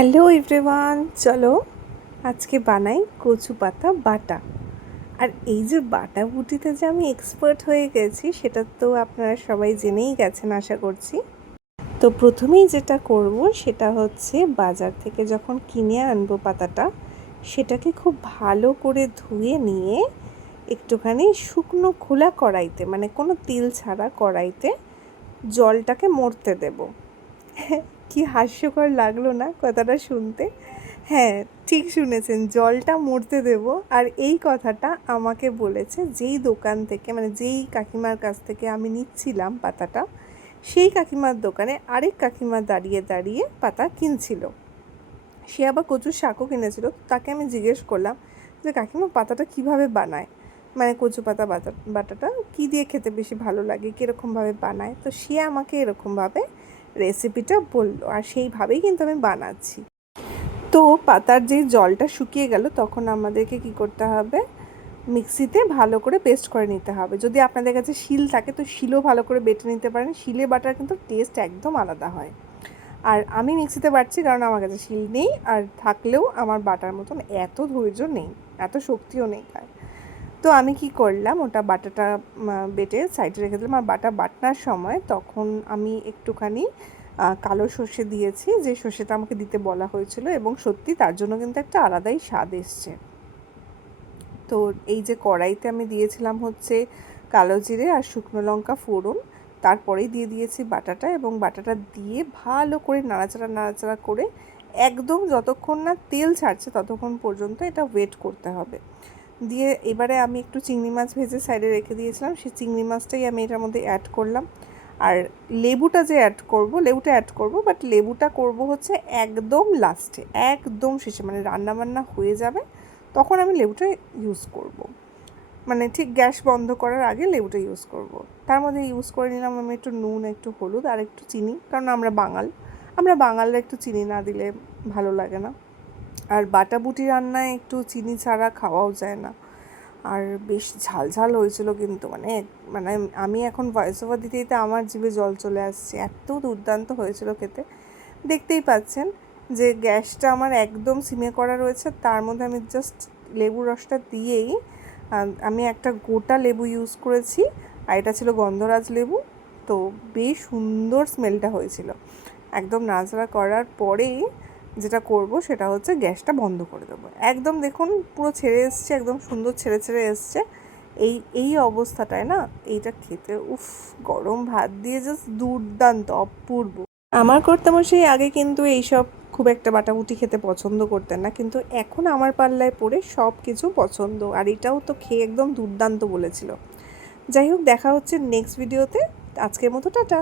Hello everyone, চলো আজকে বানাই কচু পাতা বাটা। আর এই যে বাটা বুটিতে যে আমি এক্সপার্ট হয়ে গেছি সেটা তো আপনারা সবাই জেনেই গেছেন আশা করছি। তো প্রথমেই যেটা করব সেটা হচ্ছে বাজার থেকে যখন কিনে আনবো পাতাটা, সেটাকে খুব ভালো করে ধুয়ে নিয়ে একটুখানি শুকনো খোলা কড়াইতে, মানে কোনো তেল ছাড়া কড়াইতে জলটাকে মরতে দেব। কি হাস্যকর লাগলো না কথাটা শুনতে? হ্যাঁ, ঠিক শুনেছেন, জলটা মরতে দেব। আর এই কথাটা আমাকে বলেছে যেই দোকান থেকে, মানে যেই কাকিমার কাছ থেকে আমি নিচ্ছিলাম পাতাটা, সেই কাকিমার দোকানে আরেক কাকিমা দাঁড়িয়ে দাঁড়িয়ে পাতা কিনছিল। সে আবার কচুর শাকও কিনেছিল। তাকে আমি জিজ্ঞেস করলাম যে কাকিমা পাতাটা কিভাবে বানায়, মানে কচু পাতা বাটাটা কী দিয়ে খেতে বেশি ভালো লাগে, কীরকমভাবে বানায়। তো সে আমাকে এরকমভাবে রেসিপিটা বললো, আর সেইভাবেই কিন্তু আমি বানাচ্ছি। তো পাতার যেই জলটা শুকিয়ে গেল তখন আমাদেরকে কি করতে হবে, মিক্সিতে ভালো করে পেস্ট করে নিতে হবে। যদি আপনাদের কাছে শিল থাকে তো শিলও ভালো করে বেটে নিতে পারেন। শিলে বাটার কিন্তু টেস্ট একদম আলাদা হয়। আর আমি মিক্সিতে বাটছি কারণ আমার কাছে শিল নেই, আর থাকলেও আমার বাটার মতন এত ধৈর্য নেই, এত শক্তিও নেই গায়ে। তো আমি কি করলাম, ওটা বাটাটা বেটে সাইডে রেখে দিলাম। আর বাটা বাটনার সময় তখন আমি একটুখানি কালো সর্ষে দিয়েছি, যে সর্ষেটা আমাকে দিতে বলা হয়েছিল, এবং সত্যি তার জন্য কিন্তু একটা আলাদাই স্বাদ এসছে। তো এই যে কড়াইতে আমি দিয়েছিলাম হচ্ছে কালো জিরে আর শুকনো লঙ্কা ফোড়ন, তারপরেই দিয়ে দিয়েছি বাটাটা, এবং বাটাটা দিয়ে ভালো করে নাড়াচাড়া করে একদম যতক্ষণ না তেল ছাড়ছে ততক্ষণ পর্যন্ত এটা ওয়েট করতে হবে। দিয়ে এবারে আমি একটু চিংড়ি মাছ ভেজে সাইডে রেখে দিয়েছিলাম, সেই চিংড়ি মাছটাই আমি এটার মধ্যে অ্যাড করলাম। আর লেবুটা অ্যাড করব, বাট লেবুটা করব হচ্ছে একদম লাস্টে, একদম শেষে, মানে রান্নাবান্না হয়ে যাবে তখন আমি লেবুটা ইউজ করব। মানে ঠিক গ্যাস বন্ধ করার আগে লেবুটা ইউজ করব। তার মধ্যে ইউজ করে নিলাম আমি একটু নুন, একটু হলুদ আর একটু চিনি, কারণ আমরা বাঙালরা একটু চিনি না দিলে ভালো লাগে না। আর বাটাবুটি রান্নায় একটু চিনি ছাড়া খাওয়াও যায় না। আর বেশ ঝাল হয়েছিল কিন্তু, মানে মানে আমি এখন ভয়েস ওভার দিতে দিতে আমার জিভে জল চলে আসছে, এত দুর্দান্ত হয়েছিল খেতে। দেখতেই পাচ্ছেন যে গ্যাসটা আমার একদম সিমে করা রয়েছে, তার মধ্যে আমি জাস্ট লেবুর রসটা দিয়েই, আমি একটা গোটা লেবু ইউজ করেছি, আর এটা ছিল গন্ধরাজ লেবু। তো বেশ সুন্দর স্মেলটা হয়েছিল। একদম নাড়াচাড়া করার পরেই যেটা করব সেটা হচ্ছে গ্যাসটা বন্ধ করে দেবো। একদম দেখুন পুরো ছেড়ে এসছে, একদম সুন্দর ছেড়ে এসছে। এই অবস্থাটায় না এইটা খেতে গরম ভাত দিয়ে জাস্ট দুর্দান্ত, অপূর্ব। আমার কর্তামশাই আগে কিন্তু এইসব খুব একটা বাটাবুটি খেতে পছন্দ করতেন না, কিন্তু এখন আমার পাল্লায় পড়ে সব কিছু পছন্দ, আর এটাও তো খেয়ে একদম দুর্দান্ত বলেছিল। যাই হোক, দেখা হচ্ছে নেক্সট ভিডিওতে। আজকের মতো টাটা।